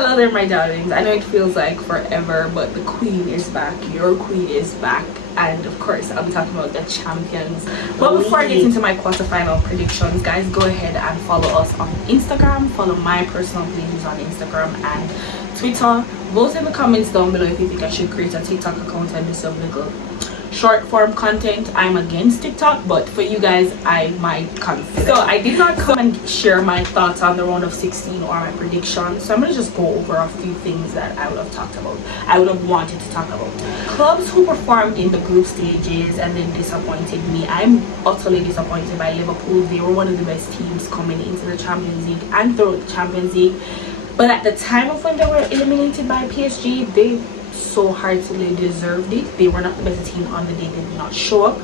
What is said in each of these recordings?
Hello there, my darlings. I know it feels like forever, but the queen is back. Your queen is back. And of course, I'll be talking about the champions. But before I get into my quarterfinal predictions, guys, go ahead and follow us on Instagram. Follow my personal pages on Instagram and Twitter. Vote in the comments down below if you think I should create a TikTok account and do some little short form content. I'm against TikTok, but for you guys I might consider. So I did not come and share my thoughts on the round of 16 or my predictions, so I'm gonna just go over a few things that I would have talked about. I would have wanted to talk about clubs who performed in the group stages and then disappointed me. I'm utterly disappointed by Liverpool. They were one of the best teams coming into the Champions League and throughout the Champions League, but at the time of when they were eliminated by PSG, they so heartily deserved it. They were not the best team on the day. They did not show up.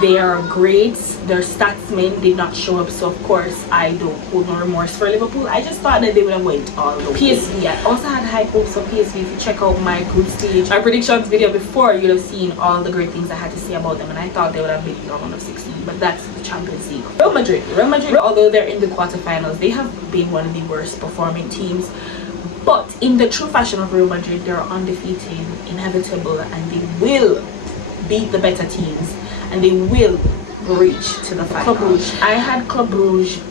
They are great. Their statsmen did not show up, so of course I don't hold no remorse for Liverpool. I just thought that they would have went all the way. PSG, I also had high hopes for PSG. If you check out my group stage, my predictions video before, you'd have seen all the great things I had to say about them, and I thought they would have been in the round of 16, but that's the Champions League. Real Madrid, although they're in the quarterfinals, they have been one of the worst performing teams. But in the true fashion of Real Madrid, they're undefeated, inevitable, and they will beat the better teams, and they will reach to the final. Club Brugge. I had Club Brugge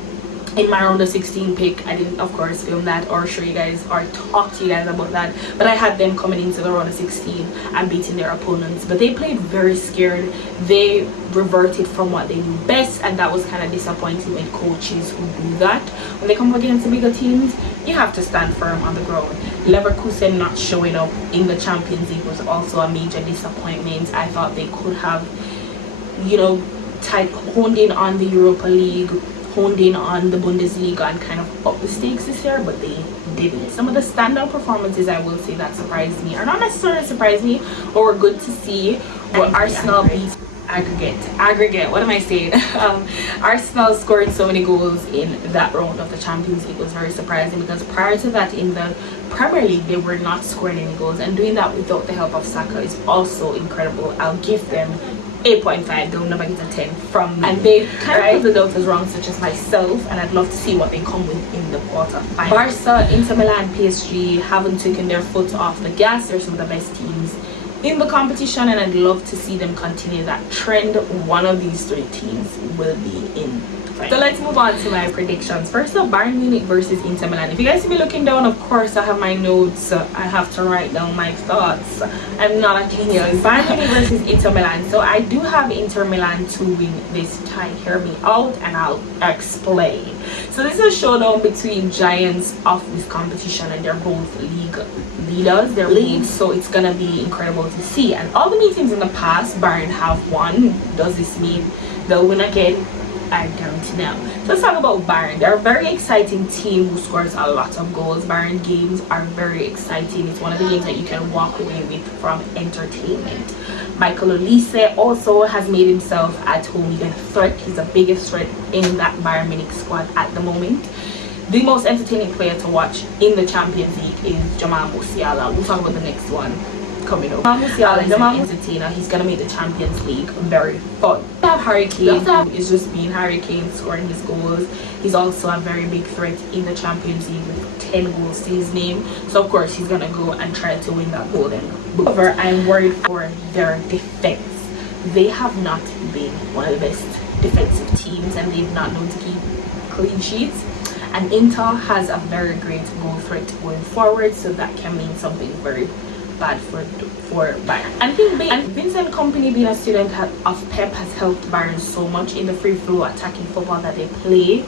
in my round of 16 pick. I didn't, of course, film that or show you guys or talk to you guys about that, but I had them coming into the round of 16 and beating their opponents. But they played very scared. They reverted from what they do best, and that was kind of disappointing with coaches who do that. When they come against the bigger teams, you have to stand firm on the ground. Leverkusen not showing up in the Champions League was also a major disappointment. I thought they could have, you know, honed in on the Europa League, honed in on the Bundesliga, and kind of up the stakes this year, but they didn't. Some of the standout performances, I will say, that surprised me, or not necessarily surprised me, but were good to see. But Arsenal beat aggregate, what am I saying? Arsenal scoring so many goals in that round of the Champions League was very surprising, because prior to that in the Premier League they were not scoring any goals, and doing that without the help of Saka is also incredible. I'll give them 8.5. They'll never get a 10 from me. And they kind of put the doubters wrong, such as myself, and I'd love to see what they come with in the quarterfinals. Barca, Inter Milan, PSG haven't taken their foot off the gas. They're some of the best teams in the competition, and I'd love to see them continue that trend. One of these three teams will be in the final. So let's move on to my predictions. First up, Bayern Munich versus Inter Milan. If you guys see me looking down, of course I have my notes. I have to write down my thoughts. I'm not a genius. Bayern Munich versus Inter Milan. So I do have Inter Milan to win this tie. Hear me out and I'll explain. So this is a showdown between giants of this competition, and they're both league leaders, their leagues, so it's gonna be incredible to see. And all the meetings in the past, Bayern have won. Does this mean they'll win again? I don't know. So let's talk about Bayern. They're a very exciting team who scores a lot of goals. Bayern games are very exciting. It's one of the games that you can walk away with from entertainment. Michael Olise also has made himself at home a threat. He's the biggest threat in that Bayern Munich squad at the moment. The most entertaining player to watch in the Champions League is Jamal Musiala. We'll talk about the next one coming up. Jamal Musiala is an entertainer. He's going to make the Champions League very fun. We have Harry Kane, who is just being Harry Kane, scoring his goals. He's also a very big threat in the Champions League with 10 goals to his name. So of course he's going to go and try to win that golden boot. However, I'm worried for their defense. They have not been one of the best defensive teams, and they've not known to keep clean sheets. And Inter has a very great goal threat going forward, so that can mean something very bad for Bayern. And I think Vincent Kompany, being a student of Pep, has helped Bayern so much in the free flow attacking football that they play.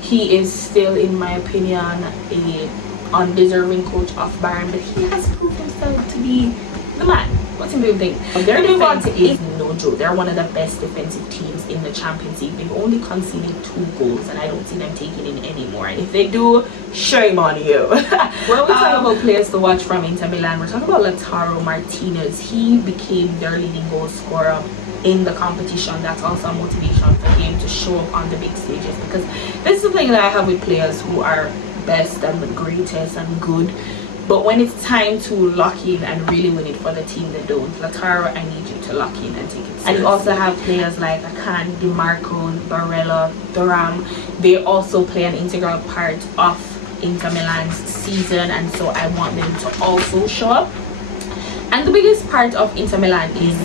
He is still, in my opinion, a undeserving coach of Bayern, but he has proved himself to be the man. What's him doing thing? Their defense is no joke. They're one of the best defensive teams in the Champions League. They've only conceded 2 goals, and I don't see them taking in any more. And if they do, shame on you. When we talk about players to watch from Inter Milan, we're talking about Lautaro Martinez. He became their leading goal scorer in the competition. That's also a motivation for him to show up on the big stages, because this is the thing that I have with players who are best and the greatest and good, but when it's time to lock in and really win it for the team, they don't. Lautaro, I need you to lock in and take it seriously. And you also have players like Akan, Di Marco, Barella, Thuram. They also play an integral part of Inter Milan's season, and so I want them to also show up. And the biggest part of Inter Milan is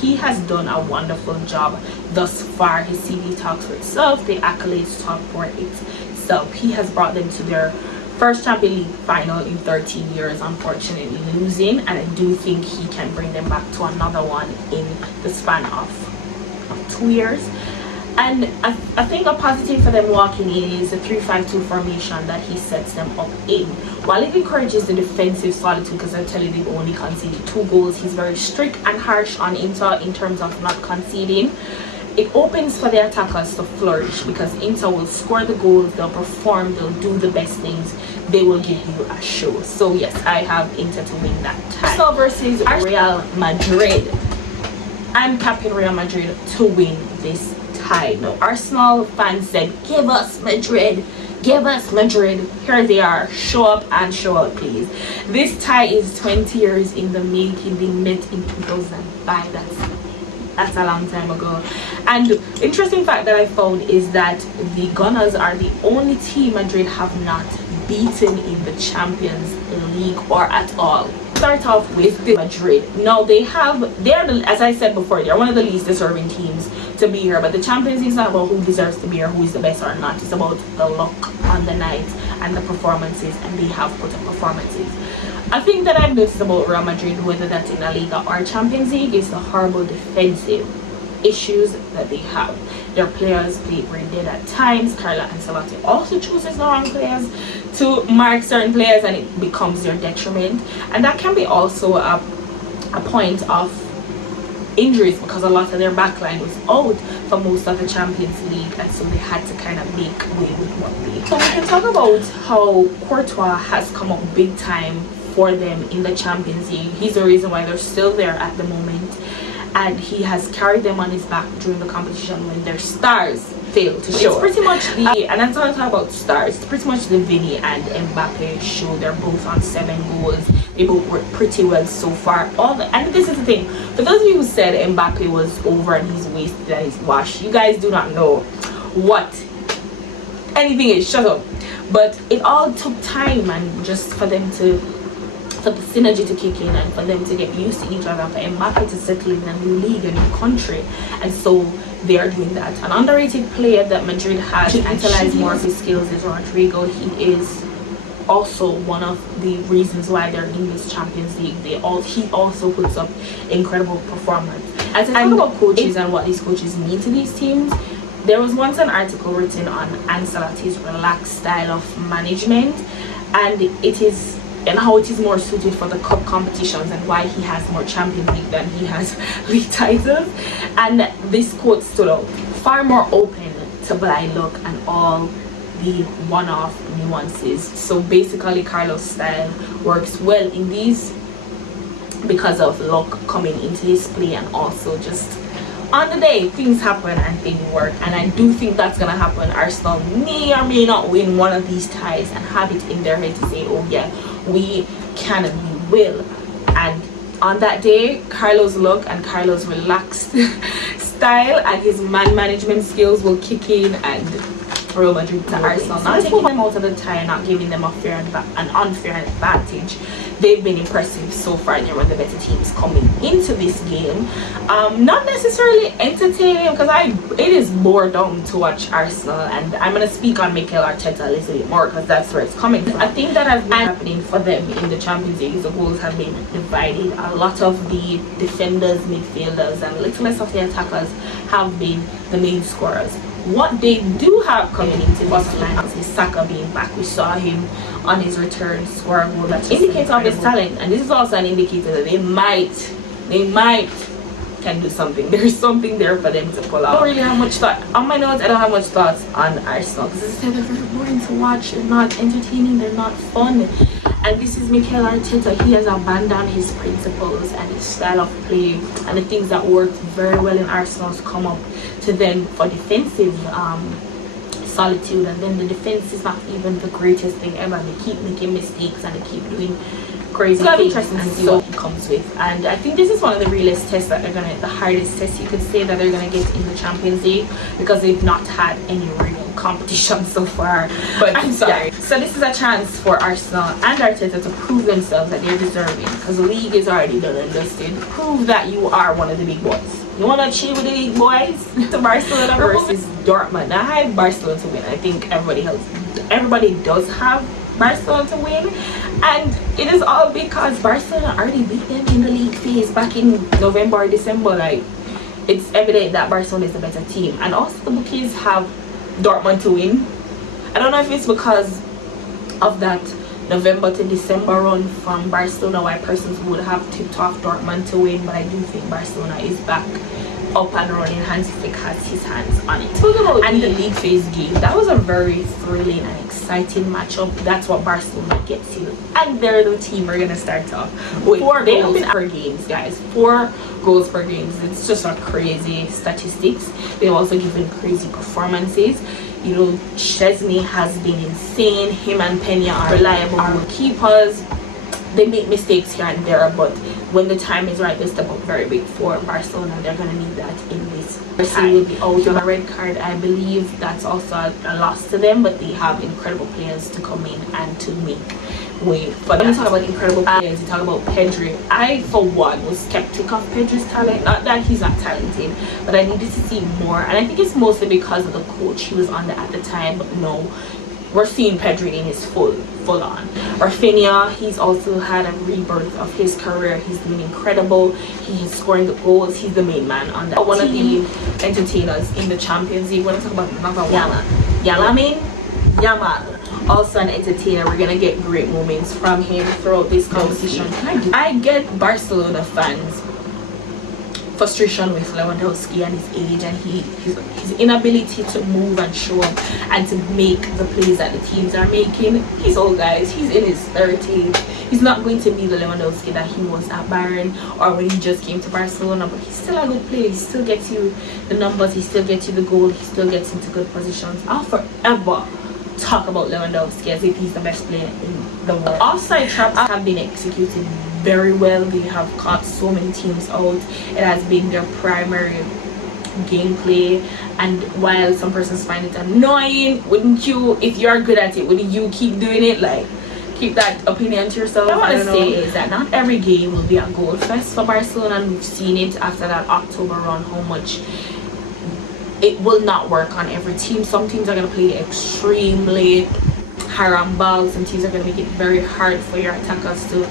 he has done a wonderful job thus far. His CV talks for itself, the accolades talk for itself. He has brought them to their first Champions League final in 13 years, unfortunately losing, and I do think he can bring them back to another one in the span of 2 years. And I think a positive for them walking in is the 3-5-2 formation that he sets them up in. While it encourages the defensive solitude, because I tell you they've only conceded 2 goals, he's very strict and harsh on Inter in terms of not conceding. It opens for the attackers to flourish, because Inter will score the goals, they'll perform, they'll do the best things, they will give you a show. So yes, I have Inter to win that tie. Arsenal versus Real Madrid. I'm capping Real Madrid to win this tie. Now, Arsenal fans said, give us Madrid, give us Madrid. Here they are, show up and show out, please. This tie is 20 years in the making. They met in 2005. That's a long time ago. And interesting fact that I found is that the Gunners are the only team Madrid have not beaten in the Champions League or at all. Start off with Madrid. Now as I said before, they're one of the least deserving teams to be here, but the Champions League is not about who deserves to be here, who is the best or not. It's about the luck on the night and the performances, and they have put up performances. I think that I've noticed about Real Madrid, whether that's in La Liga or Champions League, is the horrible defensive issues that they have. Their players play very dead at times. Carlo Ancelotti also chooses the wrong players to mark certain players, and it becomes their detriment. And that can be also a point of injuries, because a lot of their backline was out for most of the Champions League, and so they had to kind of make way with what they. So we can talk about how Courtois has come up big time for them in the Champions League. He's the reason why they're still there at the moment, and he has carried them on his back during the competition when their stars fail to show. It's pretty much and that's how I talk about stars. It's pretty much the Vinny and Mbappe show. They're both on 7 goals. They both work pretty well so far. And this is the thing, for those of you who said Mbappe was over and he's wasted and he's washed, you guys do not know what anything is. Shut up. But it all took time, and just for the synergy to kick in, and for them to get used to each other, for Mbappe to settle in a new league, a new country, and so they are doing that. An underrated player that Madrid has to utilize more of his skills is Rodrigo. He is also one of the reasons why they're in this Champions League. He also puts up incredible performance. As I talk about coaches and what these coaches mean to these teams, there was once an article written on Ancelotti's relaxed style of management, and how it is more suited for the cup competitions, and why he has more Champions League than he has league titles. And this quote stood out: far more open to blind luck and all the one-off nuances. So basically Carlo's style works well in these because of luck coming into his play, and also just on the day things happen and things work. And I do think that's gonna happen. Arsenal may or may not win one of these ties and have it in their head to say, oh yeah, we can and we will. And on that day, Carlo's luck and Carlo's relaxed style and his man management skills will kick in, and Real Madrid to Arsenal, not taking them out of the tie, not giving them an unfair advantage. They've been impressive so far. They're one of the better teams coming into this game. Not necessarily entertaining, because it is boredom to watch Arsenal, and I'm going to speak on Mikel Arteta a little bit more because that's where it's coming from. I think that has been happening for them in the Champions League. The goals have been divided. A lot of the defenders, midfielders, and a little less of the attackers have been the main scorers. What they do have coming into this line is Saka being back. We saw him on his return score a goal that indicates of his talent, and this is also an indicator that they might can do something. There's something there for them to pull out. I don't really have much thought on my notes. I don't have much thoughts on Arsenal because as I said, they're very boring to watch. They're not entertaining. They're not fun. And this is Mikel Arteta. He has abandoned his principles and his style of play, and the things that worked very well in Arsenal's come up to them for defensive solitude, and then the defense is not even the greatest thing ever. They keep making mistakes and they keep doing crazy things. It's interesting to see what he comes with, and I think this is one of the realest tests that the hardest test you could say that they're gonna get in the Champions League, because they've not had any real competition so far. But I'm sorry. Yeah. So this is a chance for Arsenal and Arteta to prove themselves that they're deserving, because the league is already done and dusted. Prove that you are one of the big boys. You want to achieve with the big boys? To Barcelona versus Dortmund. Now, I have Barcelona to win. I think everybody does have Barcelona to win, and it is all because Barcelona already beat them in the league phase back in November or December. Like, it's evident that Barcelona is the better team, and also the bookies have Dortmund to win. I don't know if it's because of that November to December run from Barcelona why persons would have tipped off Dortmund to win, but I do think Barcelona is back up and running. Hansi Flick has his hands on it. And the league phase game, that was a very thrilling and exciting matchup. That's what Barcelona gets you, and they're the team we're gonna start off with 4 goals per games, guys. 4 goals per games. It's just a crazy statistics. They've also given crazy performances. You know, Chesney has been insane. Him and Pena are reliable keepers. They make mistakes here and there, but when the time is right, they step up very big for Barcelona. They're going to need that in this time. Will be out on a red card. I believe that's also a loss to them, but they have incredible players to come in and to make way for them. When you talk about incredible players, you talk about Pedri. I, for one, was skeptical of Pedri's talent. Not that he's not talented, but I needed to see more. And I think it's mostly because of the coach he was under at the time, but no. We're seeing Pedri in his full on. Rafinha, he's also had a rebirth of his career. He's been incredible. He is scoring the goals. He's the main man on that. One of the entertainers in the Champions League. When I talk about number one, Yamal, also an entertainer. We're gonna get great moments from him throughout this competition. I get Barcelona fans frustration with Lewandowski and his age and his inability to move and show up and to make the plays that the teams are making. He's old, guys. He's in his 30s. He's not going to be the Lewandowski that he was at Bayern or when he just came to Barcelona, but he's still a good player. He still gets you the numbers, he still gets you the goal, he still gets into good positions. I'll forever talk about Lewandowski as if he's the best player in the world. Offside traps have been executed very well. They have caught so many teams out. It has been their primary gameplay, and while some persons find it annoying, wouldn't you, if you're good at it, wouldn't you keep doing it? Like, keep that opinion to yourself. What I want to say is that not every game will be a goal fest for Barcelona, and we've seen it after that October run how much it will not work on every team. Some teams are going to play extremely haram ball. Some teams are going to make it very hard for your attackers to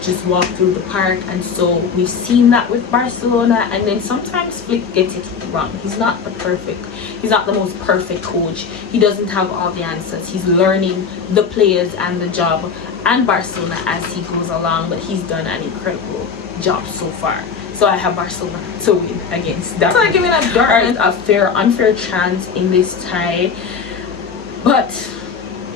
just walk through the park, and so we've seen that with Barcelona. And then sometimes Flick gets it wrong. He's not the most perfect coach. He doesn't have all the answers. He's learning the players and the job and Barcelona as he goes along, but he's done an incredible job so far. So I have Barcelona to win against that. So I'm giving Dortmund a unfair chance in this tie. But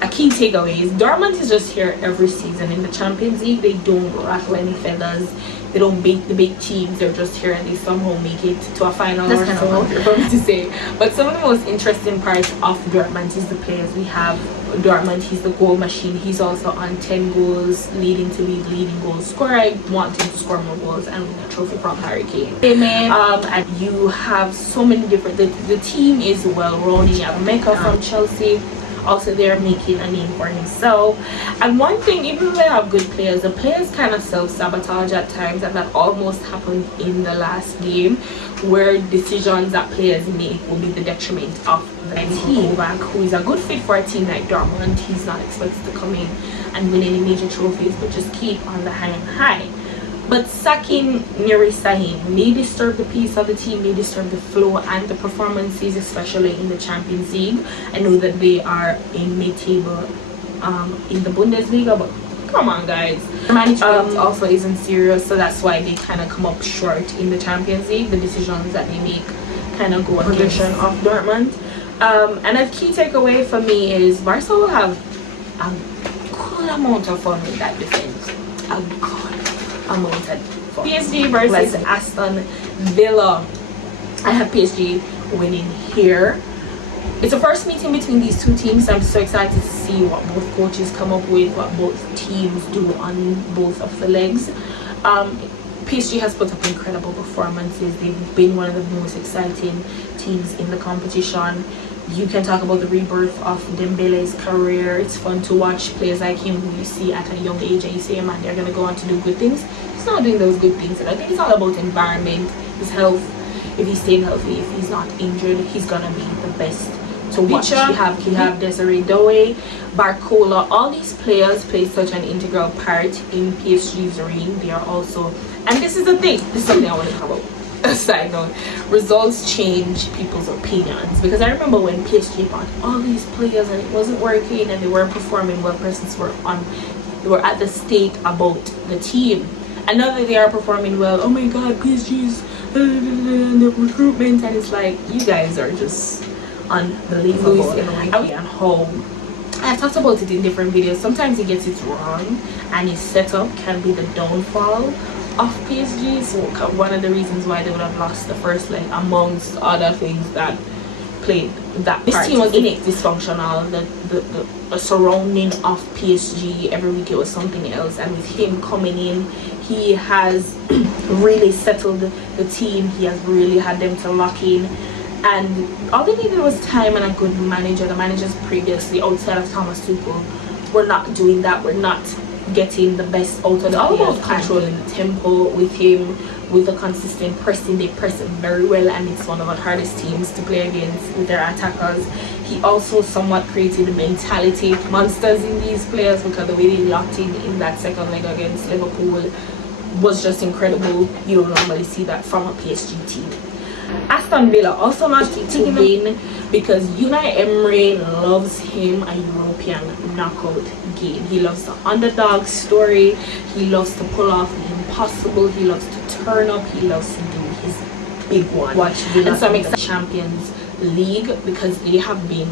a key takeaway is Dortmund is just here every season in the Champions League. They don't rattle any feathers. They don't beat the big teams. They're just here and they somehow make it to a final. That's kind of hard for me to say. But some of the most interesting parts of Dortmund is the players we have. Dortmund, he's the goal machine. He's also on 10 goals, leading goal scorer. I want him to score more goals and win a trophy from Harry Kane. Amen. And you have so many different. The team is well rounded. You have Mecca from Chelsea. Also, they're making a name for himself. And one thing, even though they have good players, the players kind of self-sabotage at times, and that almost happened in the last game, where decisions that players make will be the detriment of the team. Back, who is a good fit for a team like Dortmund. He's not expected to come in and win any major trophies, but just keep on the high and high. But sacking Nuri Sahin may disturb the peace of the team, may disturb the flow and the performances, especially in the Champions League. I know that they are in mid-table in the Bundesliga, but come on, guys. The management also isn't serious, so that's why they kind of come up short in the Champions League. The decisions that they make kind of go against of Dortmund. And a key takeaway for me is Barca will have a good amount of fun with that defense. A good amount of fun. PSG versus Aston Villa. I have PSG winning here. It's the first meeting between these two teams. I'm so excited to see what both coaches come up with, what both teams do on both of the legs. PSG has put up incredible performances. They've been one of the most exciting teams in the competition. You can talk about the rebirth of Dembele's career. It's fun to watch players like him who you see at a young age and you say, man, they're going to go on to do good things. He's not doing those good things. And I think it's all about environment, his health. If he's staying healthy, if he's not injured, he's going to be the best to watch. You have Desiree Doué, Barcola. All these players play such an integral part in PSG's reign. They are also, and this is the thing, this is something I want to talk about. A side note, results change people's opinions, because I remember when PSG bought all these players and it wasn't working and they weren't performing well, persons were at the state about the team, and now that they are performing well, oh my god, PSG's the recruitment, and it's like, you guys are just unbelievable. And home, I've talked about it in different videos, sometimes he gets it wrong and his setup can be the downfall of PSG. So one of the reasons why they would have lost the first leg, amongst other things that played that part. This team was dysfunctional. The surrounding of PSG every week, it was something else, and with him coming in, he has really settled the team. He has really had them to lock in, and all they needed was time and a good manager. The managers previously outside of Thomas Tuchel were not doing that. We're not getting the best out of it. All about controlling the tempo with him, with the consistent pressing. They press it very well, and it's one of the hardest teams to play against with their attackers. He also somewhat created mentality monsters in these players, because the way they locked in that second leg against Liverpool was just incredible. You don't normally see that from a PSG team. Aston Villa also not to win, because Unai Emery loves him a European knockout game. He loves the underdog story. He loves to pull off the impossible. He loves to turn up. He loves to do his big one. Watch Villa and some the Champions League, because they have been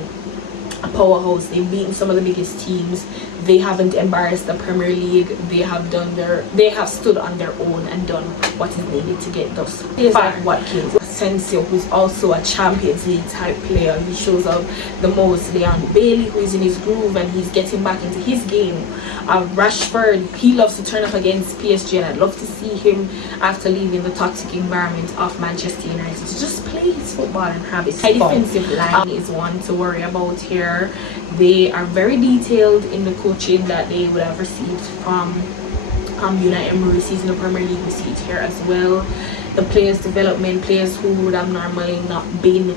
a powerhouse. They've beaten some of the biggest teams. They haven't embarrassed the Premier League. They have stood on their own and done what is needed to get thus far. Watkins, Asensio, who's also a Champions League type player, he shows up the most. Leon Bailey, who is in his groove and he's getting back into his game. Rashford, he loves to turn up against PSG, and I'd love to see him, after leaving the toxic environment of Manchester United, to just play his football and have his fun. Defensive line is one to worry about here. They are very detailed in the coaching that they would have received from Unai Emery season the Premier League. We see it here as well. The players' development, players who would have normally not been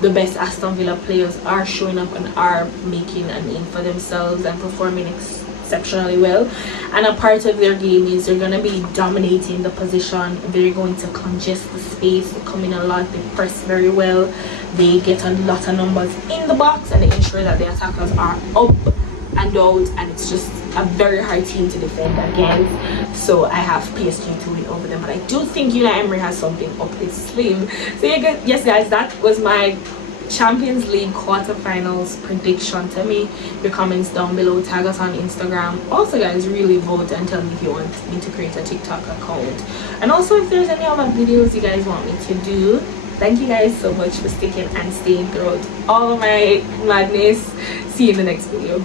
the best Aston Villa players, are showing up and are making a name for themselves and performing exceptionally well. And a part of their game is they're going to be dominating the position. They're going to congest the space, come in a lot, they press very well, they get a lot of numbers in the box, and they ensure that the attackers are up and out, and it's just a very hard team to defend against. So I have PSG to win over them, but I do think Unai Emery has something up his sleeve. So yes guys, that was my Champions League quarterfinals prediction. Tell me your comments down below, tag us on Instagram. Also guys, really vote and tell me if you want me to create a TikTok account, and also if there's any other videos you guys want me to do. Thank you guys so much for sticking and staying throughout all of my madness. See you in the next video.